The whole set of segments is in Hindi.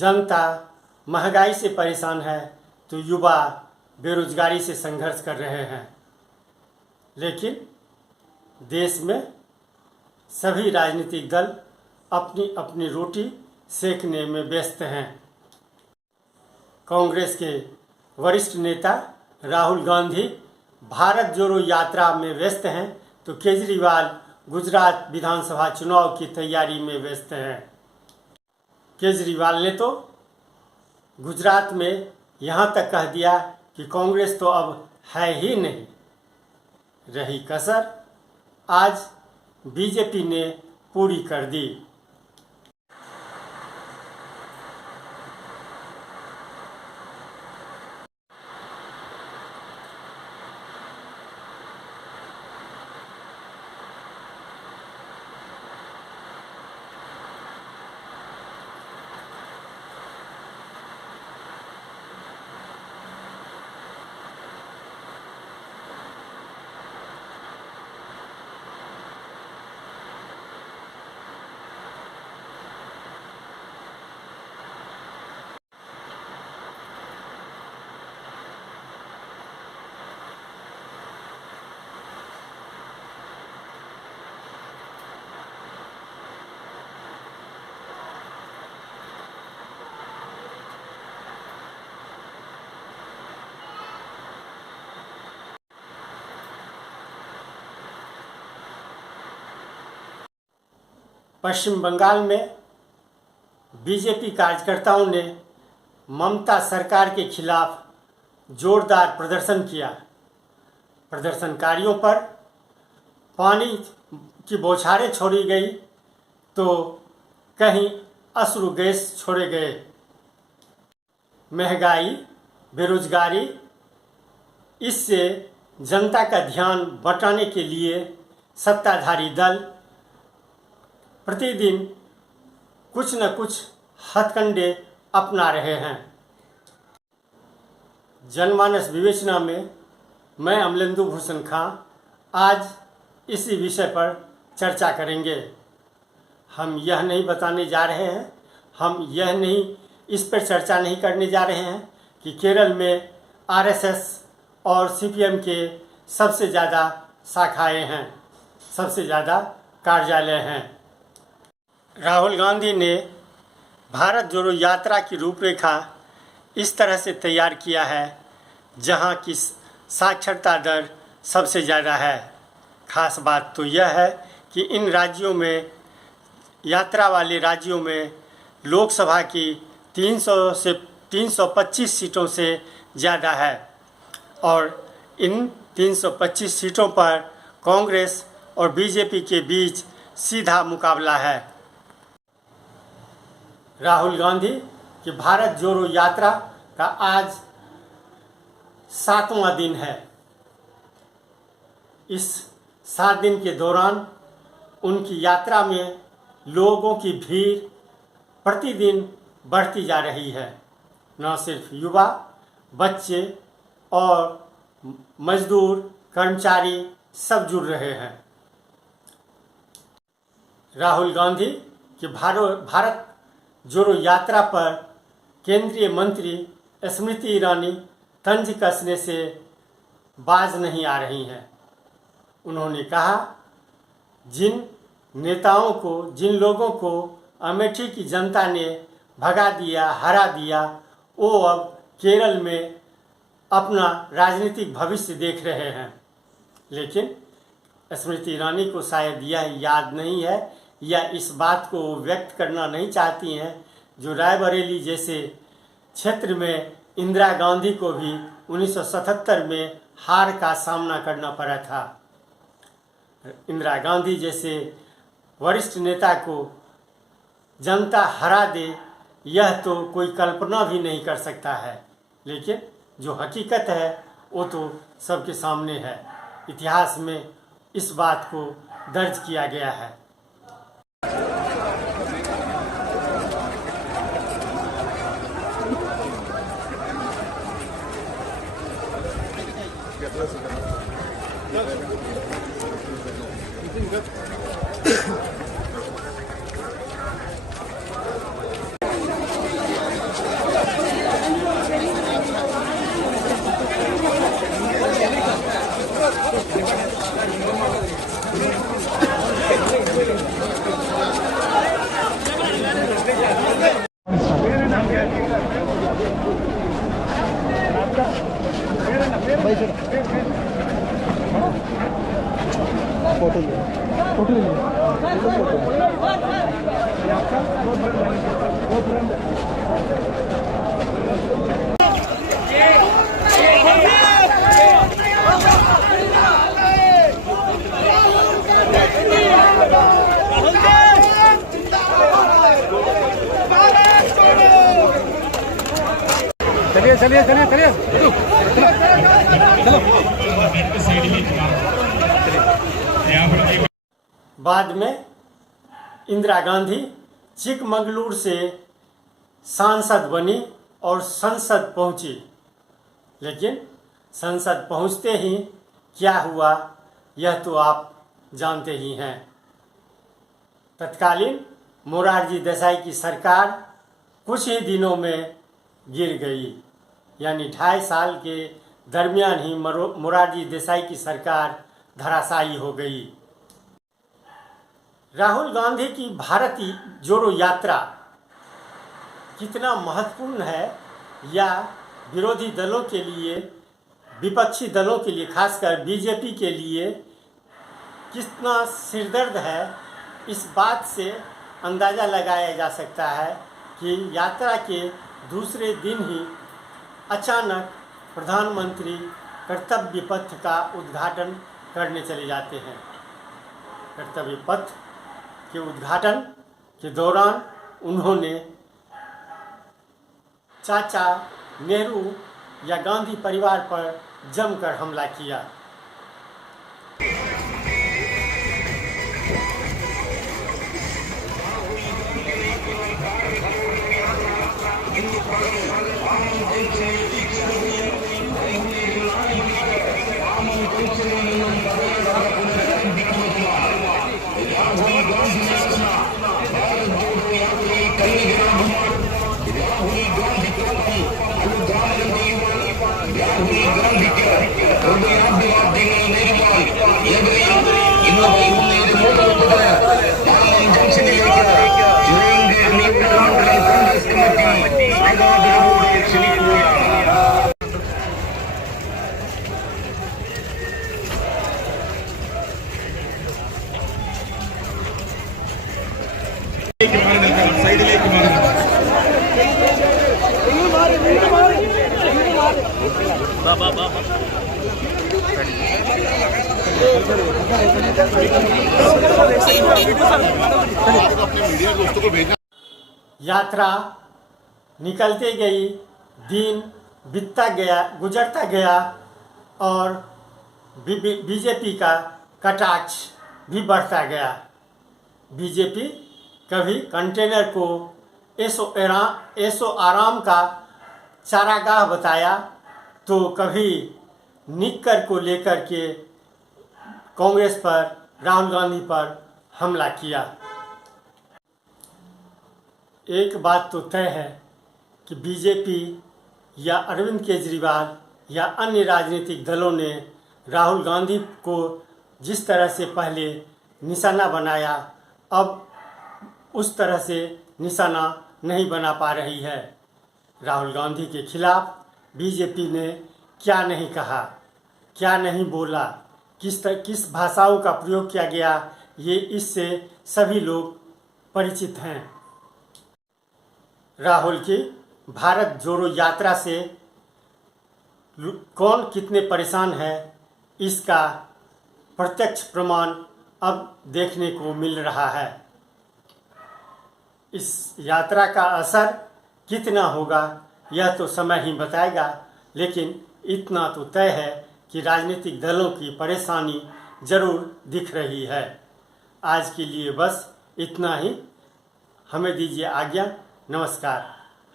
जनता महंगाई से परेशान है तो युवा बेरोजगारी से संघर्ष कर रहे हैं। लेकिन देश में सभी राजनीतिक दल अपनी अपनी रोटी सेकने में व्यस्त हैं। कांग्रेस के वरिष्ठ नेता राहुल गांधी भारत जोड़ो यात्रा में व्यस्त हैं तो केजरीवाल गुजरात विधानसभा चुनाव की तैयारी में व्यस्त हैं। केजरीवाल ने तो गुजरात में यहाँ तक कह दिया कि कांग्रेस तो अब है ही नहीं। रही कसर आज बीजेपी ने पूरी कर दी। पश्चिम बंगाल में बीजेपी कार्यकर्ताओं ने ममता सरकार के खिलाफ जोरदार प्रदर्शन किया। प्रदर्शनकारियों पर पानी की बौछारें छोड़ी गई तो कहीं अश्रु गैस छोड़े गए। महंगाई, बेरोजगारी, इससे जनता का ध्यान बटाने के लिए सत्ताधारी दल प्रतिदिन कुछ न कुछ हथकंडे अपना रहे हैं। जनमानस विवेचना में मैं अमलेंदु भूषण खां आज इसी विषय पर चर्चा करेंगे। हम यह नहीं बताने जा रहे हैं, हम यह नहीं इस पर चर्चा नहीं करने जा रहे हैं कि केरल में आरएसएस और सीपीएम के सबसे ज़्यादा शाखाएं हैं, सबसे ज़्यादा कार्यालय हैं। राहुल गांधी ने भारत जोड़ो यात्रा की रूपरेखा इस तरह से तैयार किया है जहां की साक्षरता दर सबसे ज़्यादा है। खास बात तो यह है कि इन राज्यों में, यात्रा वाले राज्यों में लोकसभा की 300 से 325 सीटों से ज़्यादा है और इन 325 सीटों पर कांग्रेस और बीजेपी के बीच सीधा मुकाबला है। राहुल गांधी की भारत जोड़ो यात्रा का आज 7वां दिन है। इस 7 दिन के दौरान उनकी यात्रा में लोगों की भीड़ प्रतिदिन बढ़ती जा रही है। न सिर्फ युवा, बच्चे और मजदूर, कर्मचारी सब जुड़ रहे हैं। राहुल गांधी की भारत जोड़ो यात्रा पर केंद्रीय मंत्री स्मृति ईरानी तंज कसने से बाज नहीं आ रही हैं। उन्होंने कहा, जिन नेताओं को, जिन लोगों को अमेठी की जनता ने भगा दिया, हरा दिया, वो अब केरल में अपना राजनीतिक भविष्य देख रहे हैं। लेकिन स्मृति ईरानी को शायद यह याद नहीं है या इस बात को व्यक्त करना नहीं चाहती हैं जो रायबरेली जैसे क्षेत्र में इंदिरा गांधी को भी 1977 में हार का सामना करना पड़ा था। इंदिरा गांधी जैसे वरिष्ठ नेता को जनता हरा दे, यह तो कोई कल्पना भी नहीं कर सकता है। लेकिन जो हकीकत है वो तो सबके सामने है। इतिहास में इस बात को दर्ज किया गया है। चलिए चलिए चलिए चलिए चलो बाद में इंदिरा गांधी चिकमगलूर से सांसद बनी और संसद पहुंची, लेकिन संसद पहुंचते ही क्या हुआ यह तो आप जानते ही हैं। तत्कालीन मोरारजी देसाई की सरकार कुछ ही दिनों में गिर गई, यानी 2.5 साल के दरमियान ही मोरारजी देसाई की सरकार धराशायी हो गई। राहुल गांधी की भारत जोड़ो यात्रा कितना महत्वपूर्ण है या विरोधी दलों के लिए, विपक्षी दलों के लिए, खासकर बीजेपी के लिए कितना सिरदर्द है, इस बात से अंदाज़ा लगाया जा सकता है कि यात्रा के दूसरे दिन ही अचानक प्रधानमंत्री कर्तव्य पथ का उद्घाटन करने चले जाते हैं। कर्तव्य पथ के उद्घाटन के दौरान उन्होंने चाचा नेहरू या गांधी परिवार पर जमकर हमला किया। यात्रा निकलते गई, दिन बीतता गया, गुजरता गया और बीजेपी का कटाक्ष भी बढ़ता गया। बीजेपी कभी कंटेनर को ऐसो आराम का चारागाह बताया तो कभी निक्कर को लेकर के कांग्रेस पर, राहुल गांधी पर हमला किया। एक बात तो तय है कि बीजेपी या अरविंद केजरीवाल या अन्य राजनीतिक दलों ने राहुल गांधी को जिस तरह से पहले निशाना बनाया, अब उस तरह से निशाना नहीं बना पा रही है। राहुल गांधी के खिलाफ बीजेपी ने क्या नहीं कहा, क्या नहीं बोला, किस भाषाओं का प्रयोग किया गया, ये इससे सभी लोग परिचित हैं। राहुल की भारत जोड़ो यात्रा से कौन कितने परेशान है, इसका प्रत्यक्ष प्रमाण अब देखने को मिल रहा है। इस यात्रा का असर कितना होगा यह तो समय ही बताएगा, लेकिन इतना तो तय है कि राजनीतिक दलों की परेशानी जरूर दिख रही है। आज के लिए बस इतना ही। हमें दीजिए आज्ञा। नमस्कार।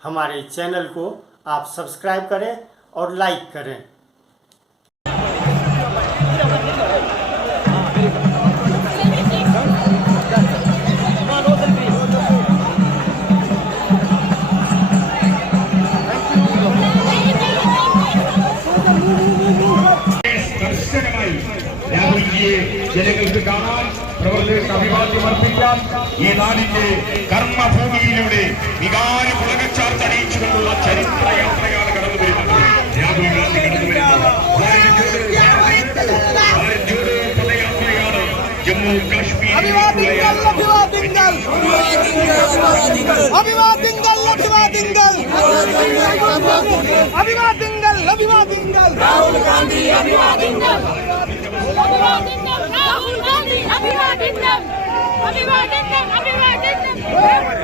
हमारे चैनल को आप सब्सक्राइब करें और लाइक करें। दर्शनमय രാഹുൽജിയെ ജനങ്ങൾക്ക് കാണാൻ പ്രവർത്തകർക്ക് അഭിവാദ്യം അർപ്പിക്കാൻ ഈ നാടിന്റെ കർമ്മഭൂമിയിലൂടെ വികാര പുളകച്ചാർ തെളിയിച്ചുകൊണ്ടുള്ള ചരിത്രയാത്രയാണ് കടന്നു വരുന്നത്. രാഹുൽ ഗാന്ധി കടന്നു വരുന്നത് Bharat Jodo പദയാത്രയാണ്. Jammu കാശ്മീരിലേക്കുള്ള Rahul Gandhi, Abhivadindam. Rahul Gandhi, Abhivadindam.